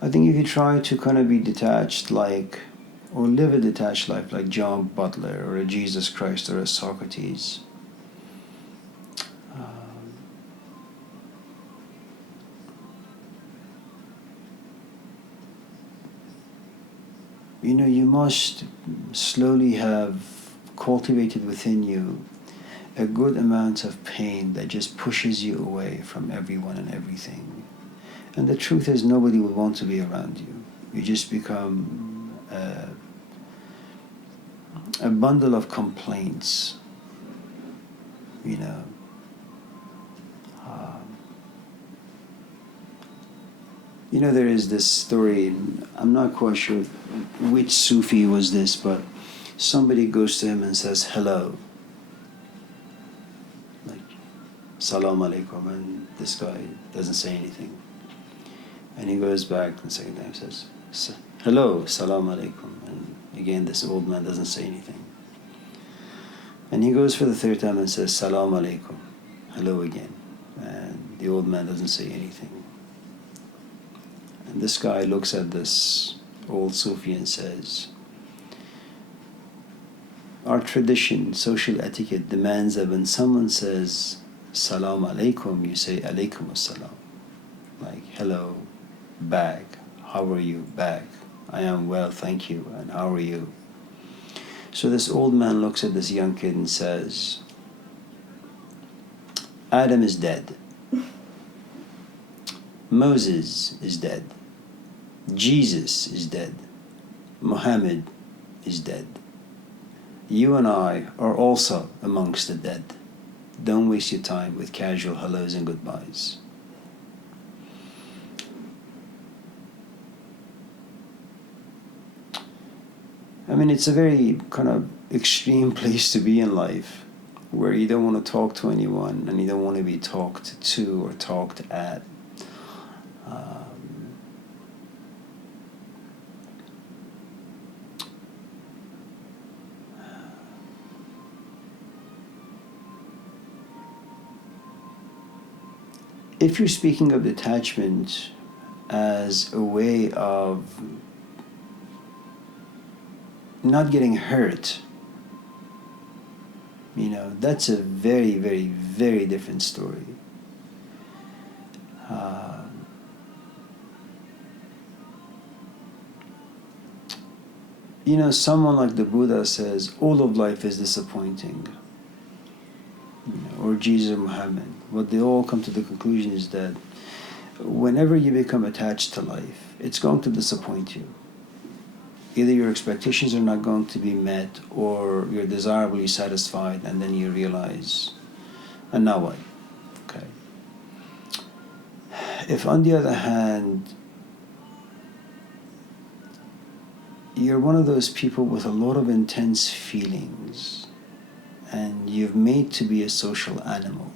I think if you try to kind of be detached like, or live a detached life like John Butler or a Jesus Christ or a Socrates, you must slowly have cultivated within you a good amount of pain that just pushes you away from everyone and everything. And the truth is, nobody will want to be around you. You just become a bundle of complaints, you know. There is this story, I'm not quite sure which Sufi was this, but somebody goes to him and says, hello, like, salam alaikum, and this guy doesn't say anything. And he goes back the second time and says, hello, salam alaikum, and again this old man doesn't say anything. And he goes for the third time and says, salam alaikum, hello again, and the old man doesn't say anything. And this guy looks at this old Sufi and says, our tradition, social etiquette demands that when someone says salam alaikum, you say alaikum assalam. Like, hello, back, how are you, back, I am well, thank you, and how are you? So this old man looks at this young kid and says, Adam is dead. Moses is dead. Jesus is dead. Muhammad is dead. You and I are also amongst the dead. Don't waste your time with casual hellos and goodbyes. I mean, it's a very kind of extreme place to be in life, where you don't want to talk to anyone and you don't want to be talked to or talked at. If you're speaking of detachment as a way of not getting hurt, that's a very, very, very different story. Someone like the Buddha says all of life is disappointing, or Jesus or Muhammad. What they all come to the conclusion is that whenever you become attached to life, it's going to disappoint you. Either your expectations are not going to be met, or you're desirably satisfied, and then you realize, and now what? Okay. If on the other hand, you're one of those people with a lot of intense feelings, and you've made to be a social animal.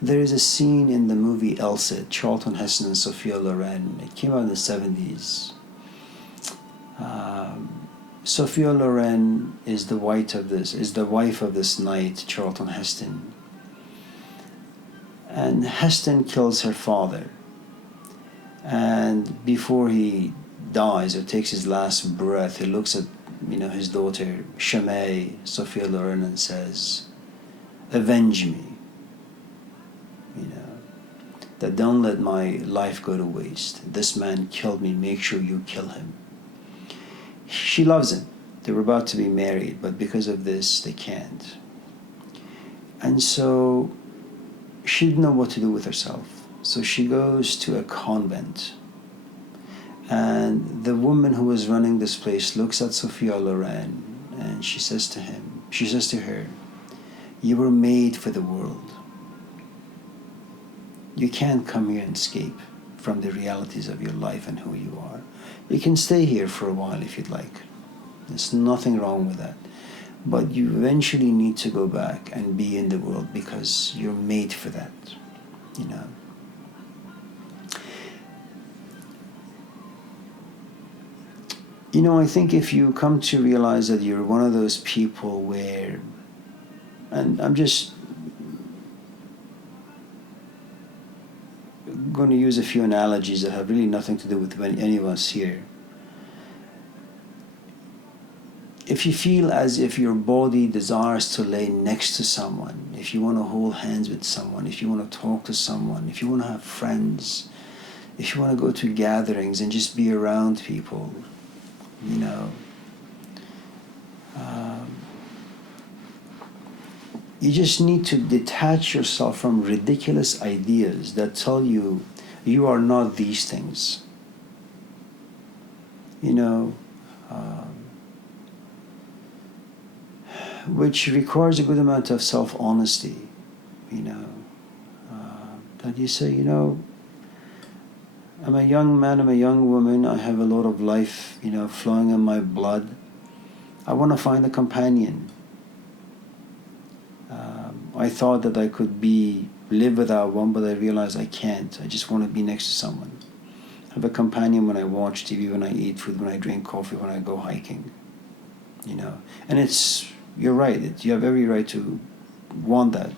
There is a scene in the movie Elsa, Charlton Heston and Sophia Loren. It came out in the 70s. Sophia Loren is the wife of this knight, Charlton Heston. And Heston kills her father. And before he dies or takes his last breath, he looks at his daughter Shamay, Sophia Loren, and says, avenge me, that don't let my life go to waste. This man killed me, make sure you kill him. She loves him. They were about to be married, but because of this they can't. And so she didn't know what to do with herself. So she goes to a convent. And the woman who was running this place looks at Sophia Loren, and she says to her, you were made for the world. You can't come here and escape from the realities of your life and who you are. You can stay here for a while if you'd like. There's nothing wrong with that. But you eventually need to go back and be in the world because you're made for that, I think if you come to realize that you're one of those people where, and I'm just going going to use a few analogies that have really nothing to do with any of us here. If you feel as if your body desires to lay next to someone, if you want to hold hands with someone, if you want to talk to someone, if you want to have friends, if you want to go to gatherings and just be around people, you know, you just need to detach yourself from ridiculous ideas that tell you you are not these things. You know, which requires a good amount of self-honesty, you know, that you say, you know, I'm a young man, I'm a young woman, I have a lot of life, you know, flowing in my blood. I want to find a companion. I thought that I could live without one, but I realized I can't. I just want to be next to someone. Have a companion when I watch TV, when I eat food, when I drink coffee, when I go hiking, you know. And you're right, you have every right to want that.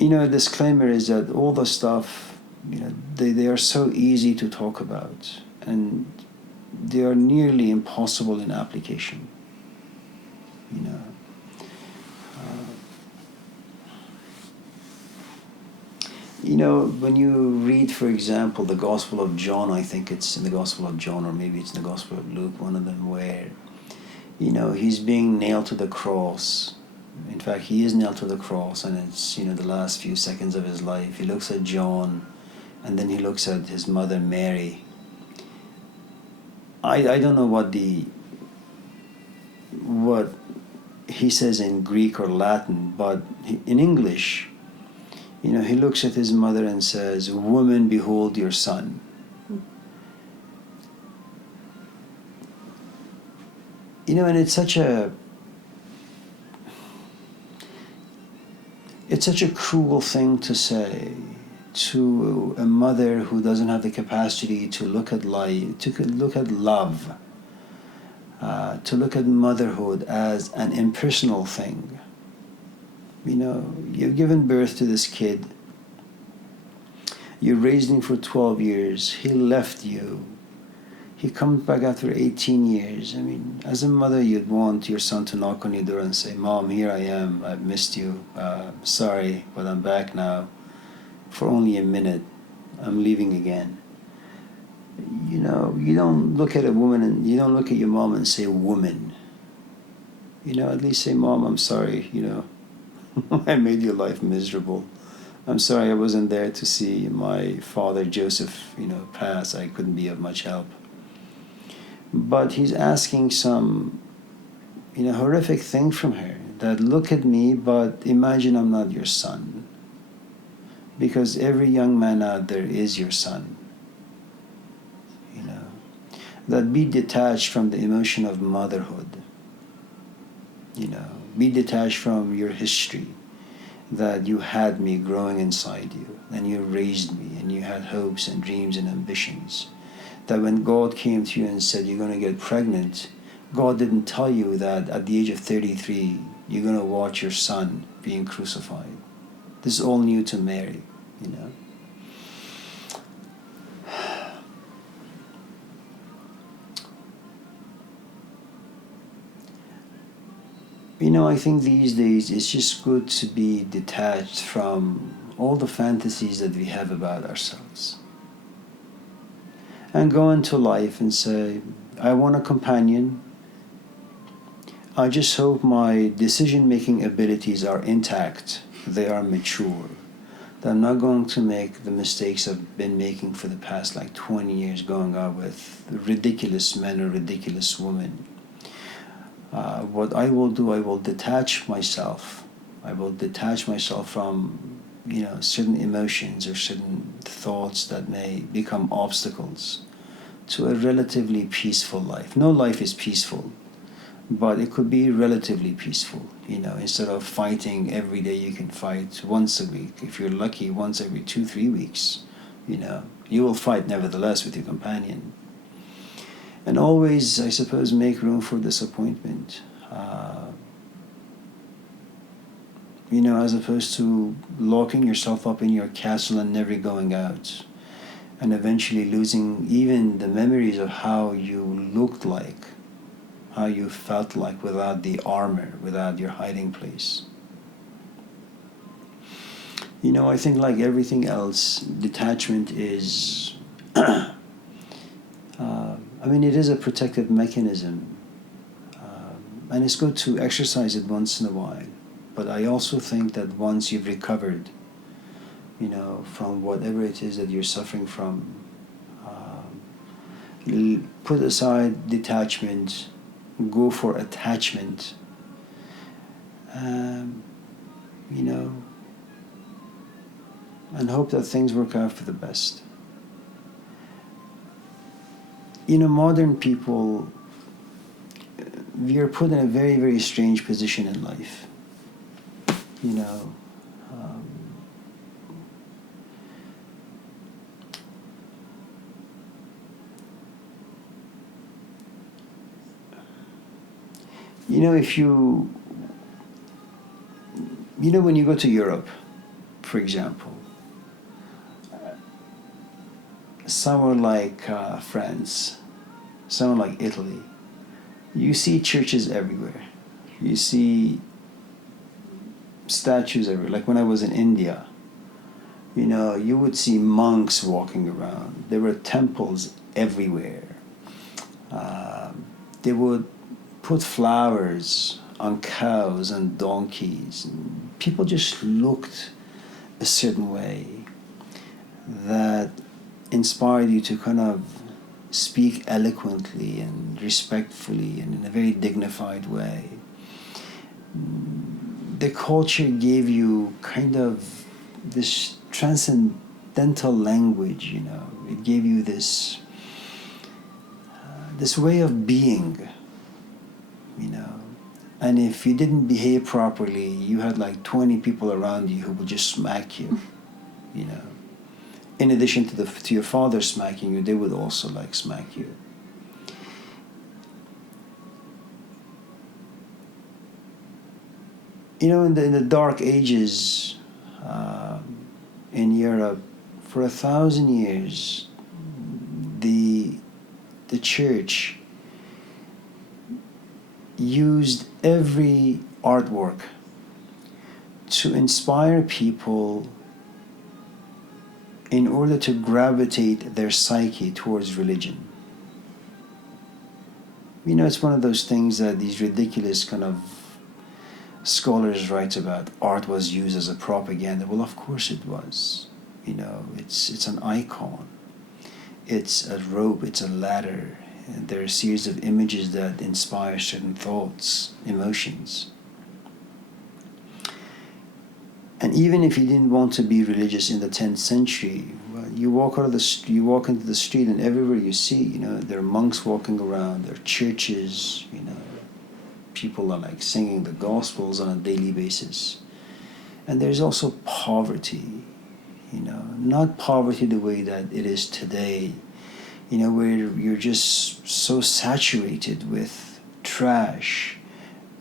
You know, a disclaimer is that all the stuff, you know, they are so easy to talk about, and they are nearly impossible in application, you know. You know, when you read, for example, the Gospel of John, I think it's in the Gospel of John, or maybe it's in the Gospel of Luke, one of them, where, you know, he's being nailed to the cross. In fact, he is nailed to the cross, and it's, you know, the last few seconds of his life. He looks at John, and then he looks at his mother Mary. I don't know what he says in Greek or Latin, but in English, you know, he looks at his mother and says, "Woman, behold your son." You know, and it's such a cruel thing to say to a mother who doesn't have the capacity to look at life, to look at love, to look at motherhood as an impersonal thing. You know, you've given birth to this kid, you raised him for 12 years, he left you, he comes back after 18 years. I mean, as a mother, you'd want your son to knock on your door and say, "Mom, here I am, I've missed you, sorry, but I'm back now for only a minute, I'm leaving again." You know, you don't look at a woman and you don't look at your mom and say, "Woman." You know, at least say, "Mom, I'm sorry, you know, I made your life miserable. I'm sorry I wasn't there to see my father Joseph, you know, pass. I couldn't be of much help." But he's asking some, you know, horrific thing from her, that look at me, but imagine I'm not your son. Because every young man out there is your son. You know, that be detached from the emotion of motherhood. You know, be detached from your history, that you had me growing inside you, and you raised me, and you had hopes and dreams and ambitions. That when God came to you and said you're going to get pregnant, God didn't tell you that at the age of 33 you're going to watch your son being crucified. This is all new to Mary, you know. You know, I think these days it's just good to be detached from all the fantasies that we have about ourselves. And go into life and say, I want a companion. I just hope my decision-making abilities are intact, they are mature, that I'm not going to make the mistakes I've been making for the past 20 years, going out with ridiculous men or ridiculous women. What I will do, I will detach myself. I will detach myself from, you know, certain emotions or certain thoughts that may become obstacles to a relatively peaceful life. No life is peaceful, but it could be relatively peaceful. You know, instead of fighting every day, you can fight once a week. If you're lucky, once every 2-3 weeks. You know, you will fight nevertheless with your companion. And always, I suppose, make room for disappointment. As opposed to locking yourself up in your castle and never going out, and eventually losing even the memories of how you looked like, how you felt like without the armor, without your hiding place. I think like everything else, detachment is, it is a protective mechanism. And it's good to exercise it once in a while. But I also think that once you've recovered, from whatever it is that you're suffering from, put aside detachment, go for attachment, you know, and hope that things work out for the best. Modern people, we are put in a very, very strange position in life. Um, if when you go to Europe, for example, somewhere like France, somewhere like Italy, you see churches everywhere. You see statues everywhere. Like when I was in India, you would see monks walking around. There were temples everywhere. They would put flowers on cows and donkeys. And people just looked a certain way that inspired you to kind of speak eloquently and respectfully and in a very dignified way. The culture gave you kind of this transcendental language, It gave you this way of being, And if you didn't behave properly, you had like 20 people around you who would just smack you, In addition to your father smacking you, they would also like smack you. In the Dark Ages in Europe, for 1,000 years, the church used every artwork to inspire people in order to gravitate their psyche towards religion. It's one of those things that these ridiculous kind of scholars write about. Art was used as a propaganda. Well, of course it was. It's an icon. It's a rope, it's a ladder. And there are a series of images that inspire certain thoughts, emotions. And even if you didn't want to be religious in the 10th century, well, you walk into the street, and everywhere you see, there are monks walking around, there are churches, people are like singing the Gospels on a daily basis. And there's also poverty, not poverty the way that it is today, where you're just so saturated with trash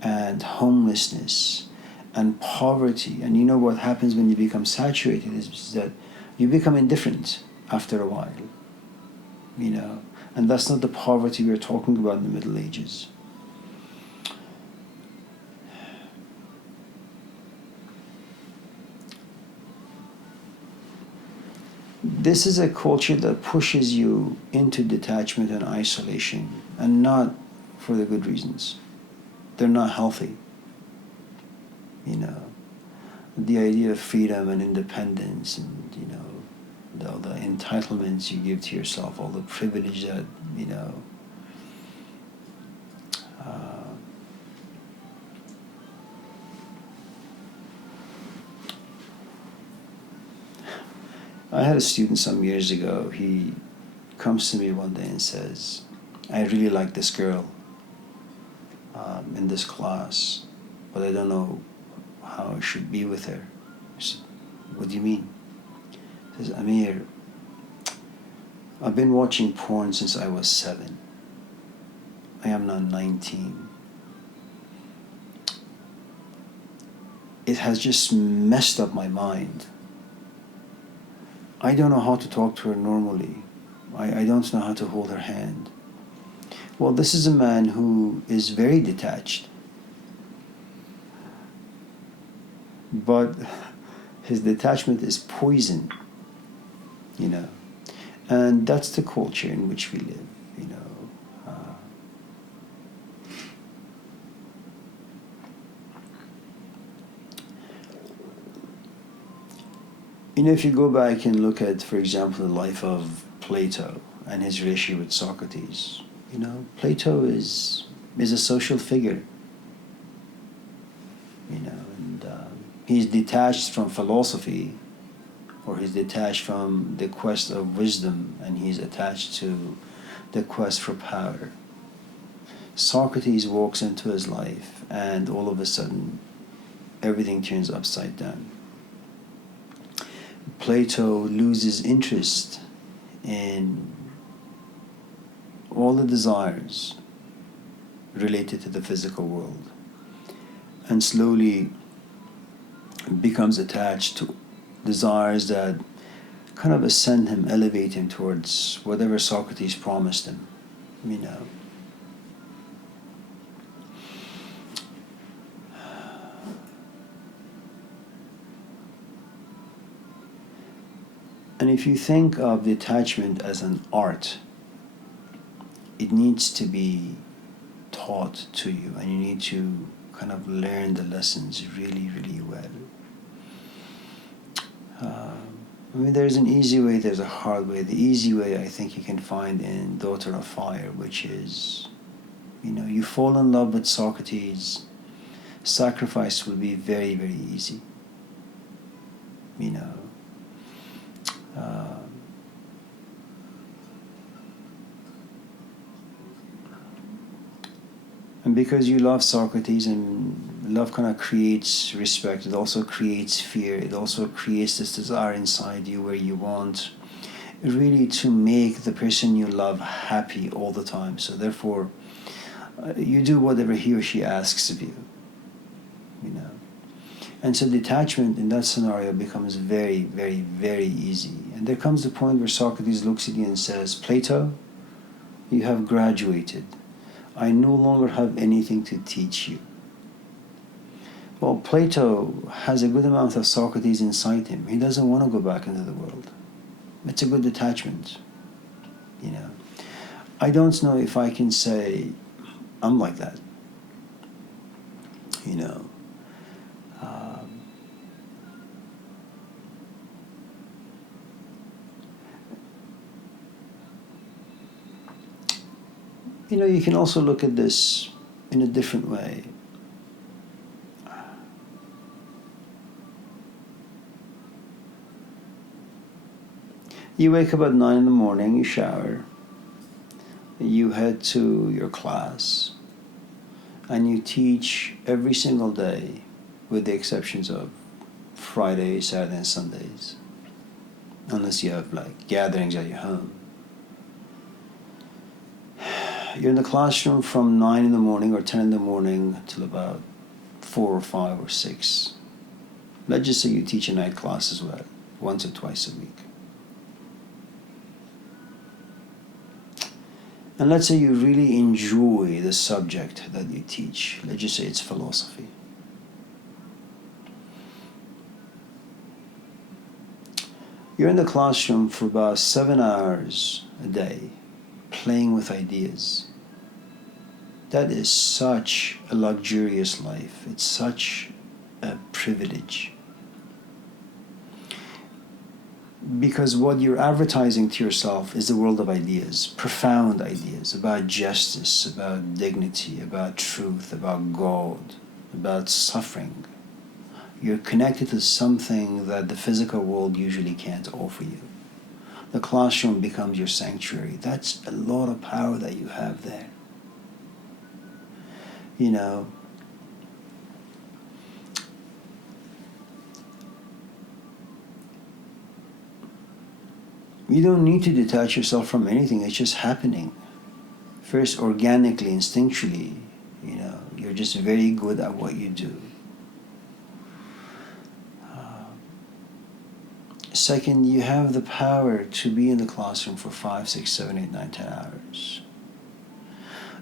and homelessness and poverty. And what happens when you become saturated is that you become indifferent after a while, and that's not the poverty we're talking about in the Middle Ages. This is a culture that pushes you into detachment and isolation, and not for the good reasons. They're not healthy. The idea of freedom and independence, and all the entitlements you give to yourself, all the privilege that I had a student some years ago. He comes to me one day and says, I really like this girl in this class, but I don't know how I should be with her. I said, what do you mean? He says, Amir, I've been watching porn since I was 7. I am now 19. It has just messed up my mind. I don't know how to talk to her normally. I don't know how to hold her hand. Well, this is a man who is very detached, but his detachment is poison, you know. And that's the culture in which we live, you know. If you go back and look at, for example, the life of Plato and his relationship with Socrates, Plato is a social figure, and he's detached from philosophy, or he's detached from the quest of wisdom, and he's attached to the quest for power. Socrates walks into his life, and all of a sudden, everything turns upside down. Plato loses interest in all the desires related to the physical world, and slowly becomes attached to desires that kind of ascend him, elevate him towards whatever Socrates promised him, And if you think of detachment as an art, it needs to be taught to you, and you need to kind of learn the lessons really, really well. There's an easy way, there's a hard way. The easy way, I think, you can find in Daughter of Fire, which is, you fall in love with Socrates, sacrifice will be very, very easy. And because you love Socrates, and love kind of creates respect, it also creates fear, it also creates this desire inside you where you want really to make the person you love happy all the time. So therefore, you do whatever he or she asks of you. And so detachment in that scenario becomes very, very, very easy. And there comes the point where Socrates looks at you and says, Plato, you have graduated. I no longer have anything to teach you. Well, Plato has a good amount of Socrates inside him. He doesn't want to go back into the world. It's a good detachment. I don't know if I can say I'm like that. You can also look at this in a different way. You wake up at 9 in the morning, you shower, you head to your class, and you teach every single day, with the exceptions of Friday, Saturday, and Sundays, unless you have gatherings at your home. You're in the classroom from 9 in the morning or 10 in the morning till about 4 or 5 or 6. Let's just say you teach a night class as well, once or twice a week. And let's say you really enjoy the subject that you teach. Let's just say it's philosophy. You're in the classroom for about 7 hours a day, playing with ideas. That is such a luxurious life. It's such a privilege. Because what you're advertising to yourself is the world of ideas, profound ideas about justice, about dignity, about truth, about God, about suffering. You're connected to something that the physical world usually can't offer you. The classroom becomes your sanctuary. That's a lot of power that you have there. You don't need to detach yourself from anything. It's just happening first, organically, instinctually, you know, you're just very good at what you do. Second, you have the power to be in the classroom for 5, 6, 7, 8, 9, 10 hours.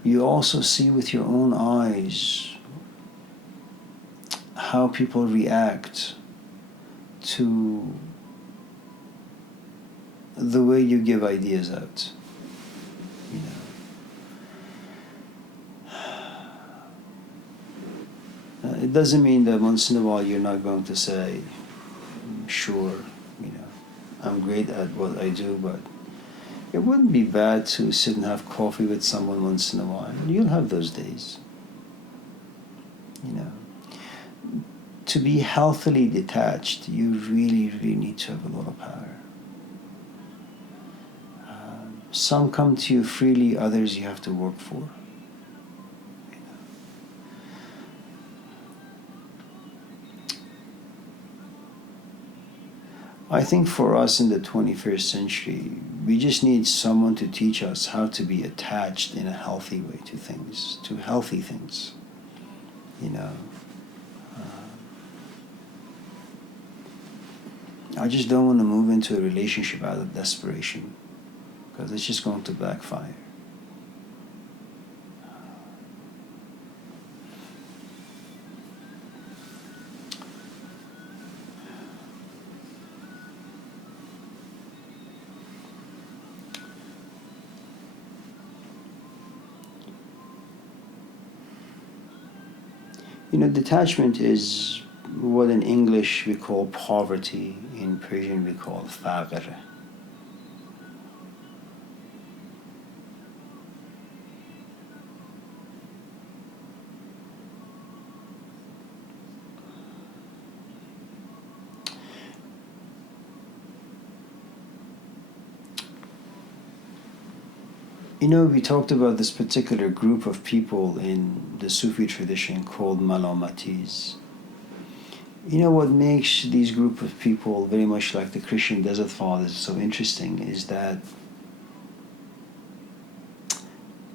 You also see with your own eyes how people react to the way you give ideas out. You know, it doesn't mean that once in a while you're not going to say, sure, you know, I'm great at what I do, but it wouldn't be bad to sit and have coffee with someone once in a while. You'll have those days. You know, to be healthily detached, you really, really need to have a lot of power. Some come to you freely, others you have to work for. I think for us in the 21st century, we just need someone to teach us how to be attached in a healthy way to things, to healthy things. You know, I just don't want to move into a relationship out of desperation, because it's just going to backfire. You know, detachment is what in English we call poverty, in Persian we call faqr. You know, we talked about this particular group of people in the Sufi tradition called malamatis. You know what makes these group of people very much like the Christian Desert Fathers so interesting is that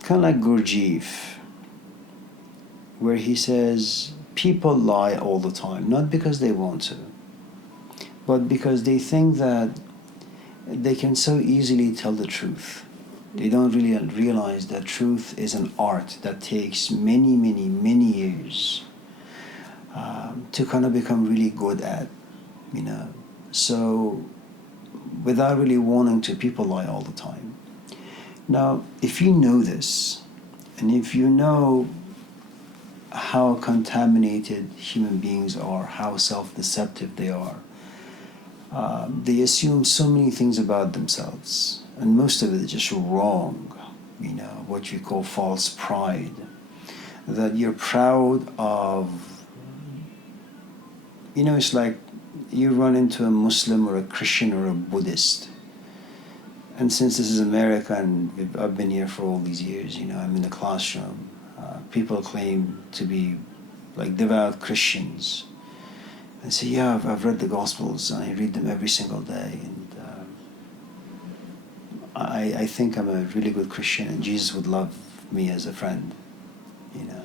kind of like Gurdjieff, where he says people lie all the time, not because they want to, but because they think that they can so easily tell the truth. They don't really realize that truth is an art that takes many, many, many years to kind of become really good at, you know. So, without really wanting to, people lie all the time. Now, if you know this, and if you know how contaminated human beings are, how self-deceptive they are, they assume so many things about themselves, and most of it is just wrong. You know, what you call false pride. That you're proud of, you know, it's like you run into a Muslim or a Christian or a Buddhist. And since this is America and I've been here for all these years, you know, I'm in the classroom, people claim to be like devout Christians and say, yeah, I've read the Gospels and I read them every single day, and I think I'm a really good Christian and Jesus would love me as a friend, you know.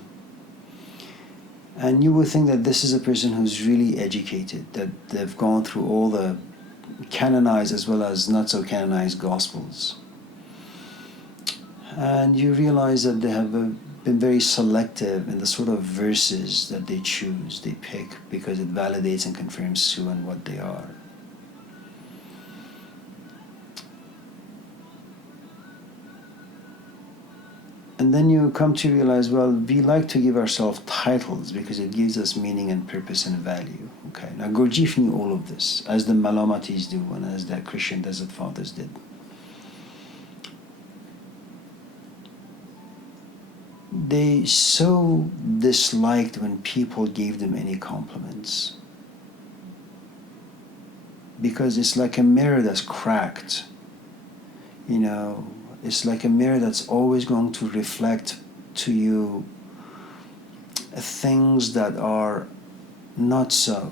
And you would think that this is a person who's really educated, that they've gone through all the canonized as well as not so canonized Gospels. And you realize that they have been very selective in the sort of verses that they choose, they pick, because it validates and confirms who and what they are. And then you come to realize, well, we like to give ourselves titles because it gives us meaning and purpose and value. Okay, now Gurdjieff knew all of this, as the Malamatis do and as the Christian Desert Fathers did. They so disliked when people gave them any compliments, because it's like a mirror that's cracked, you know. It's like a mirror that's always going to reflect to you things that are not so.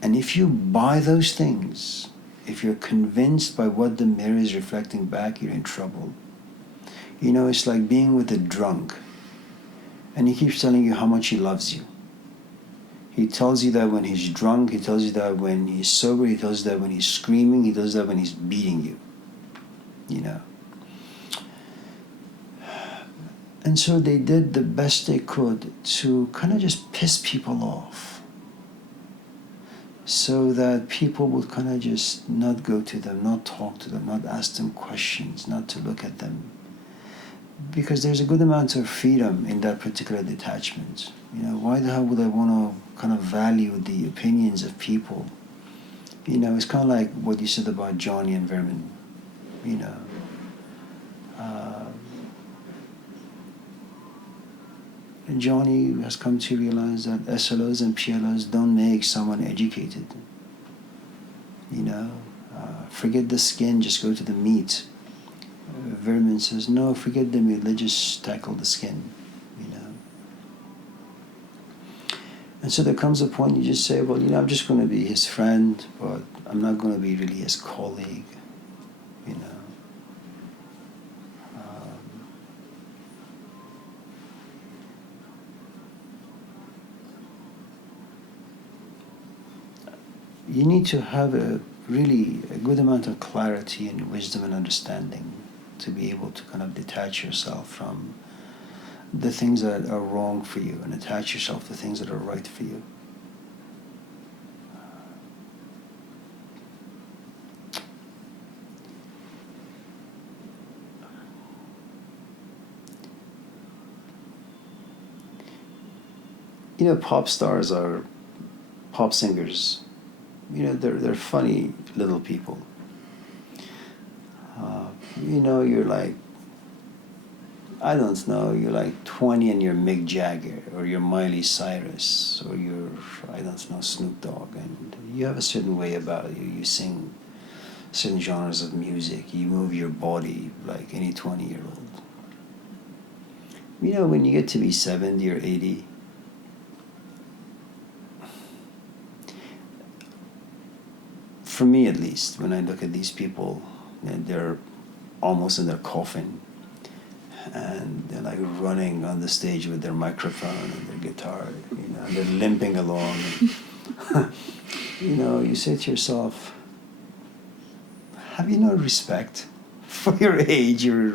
And if you buy those things, if you're convinced by what the mirror is reflecting back, you're in trouble. You know, it's like being with a drunk, and he keeps telling you how much he loves you. He tells you that when he's drunk, he tells you that when he's sober, he tells you that when he's screaming, he tells you that when he's beating you. You know. And so they did the best they could to kind of just piss people off, so that people would kind of just not go to them, not talk to them, not ask them questions, not to look at them. Because there's a good amount of freedom in that particular detachment. You know, why the hell would I want to kind of value the opinions of people? You know, it's kind of like what you said about Johnny and Vermin. You know, Johnny has come to realize that SLOs and PLOs don't make someone educated. You know, forget the skin, just go to the meat. Vermin says, no, forget the meat, let's just tackle the skin. You know. And so there comes a point you just say, well, you know, I'm just going to be his friend, but I'm not going to be really his colleague. You know. You need to have a good amount of clarity and wisdom and understanding to be able to kind of detach yourself from the things that are wrong for you and attach yourself to things that are right for you. You know, pop stars are pop singers. You know, they're funny little people. You know, you're like, I don't know, you're like 20 and you're Mick Jagger, or you're Miley Cyrus, or you're, I don't know, Snoop Dogg, and you have a certain way about you. You sing certain genres of music. You move your body like any 20-year-old. You know, when you get to be 70 or 80, for me at least, when I look at these people, they're almost in their coffin, and they're like running on the stage with their microphone and their guitar, you know, and they're limping along. And, you know, you say to yourself, have you no respect for your age, your,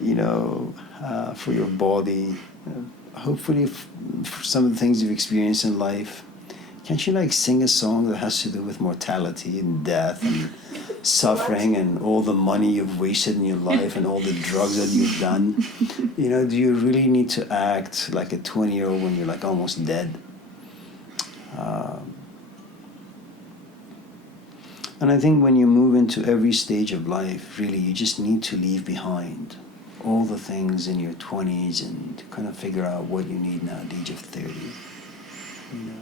you know, for your body? Hopefully, for some of the things you've experienced in life, can't you like sing a song that has to do with mortality and death and suffering and all the money you've wasted in your life and all the drugs that you've done? You know, do you really need to act like a 20-year-old when you're like almost dead? And I think when you move into every stage of life, really, you just need to leave behind all the things in your 20s and kind of figure out what you need now at the age of 30. You know.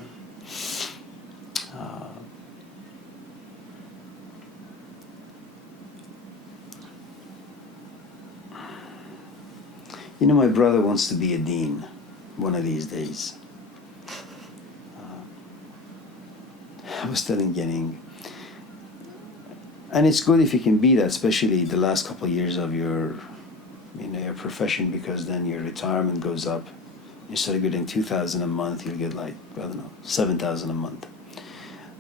You know, my brother wants to be a dean one of these days. I was telling Genning, and it's good if you can be that, especially the last couple of years of your, you know, your profession, because then your retirement goes up. Instead of getting $2,000 a month, you'll get like, I don't know, $7,000 a month.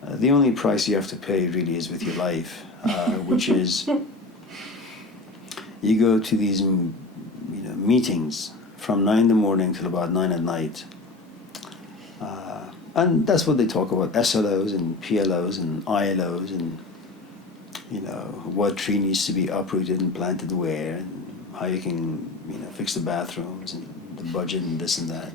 The only price you have to pay really is with your life, which is you go to these, you know, meetings from 9 in the morning till about 9 at night. And that's what they talk about, SLOs and PLOs and ILOs, and, you know, what tree needs to be uprooted and planted where, and how you can, you know, fix the bathrooms and the budget and this and that.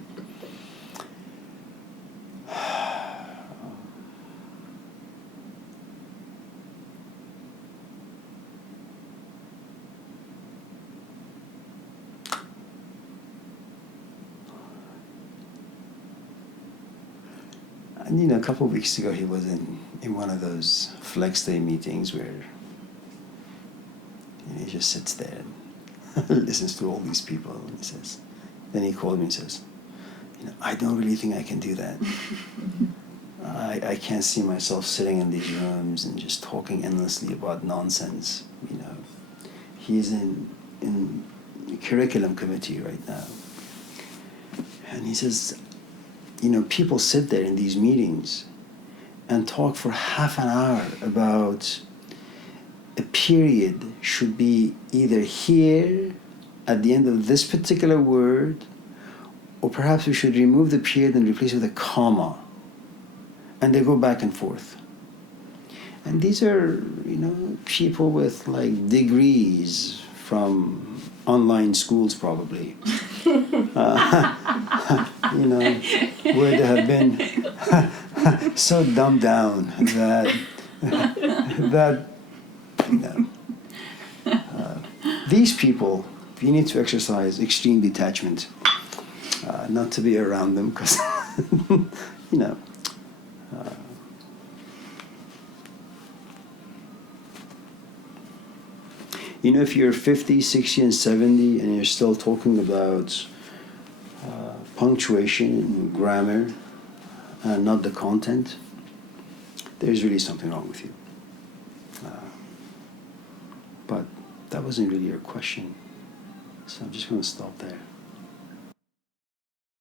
And, you know, a couple of weeks ago he was in one of those flex day meetings where, you know, he just sits there and listens to all these people, and he says, then he called me and says, you know, I don't really think I can do that. I can't see myself sitting in these rooms and just talking endlessly about nonsense, you know. He's in curriculum committee right now. And he says, people sit there in these meetings and talk for half an hour about a period should be either here at the end of this particular word, or perhaps we should remove the period and replace it with a comma. And they go back and forth. And these are, people with like degrees from online schools probably. Where they have been so dumbed down that these people, you need to exercise extreme detachment, not to be around them, because if you're 50, 60, and 70 and you're still talking about punctuation and grammar and not the content, there's really something wrong with you. But that wasn't really your question, so I'm just going to stop there.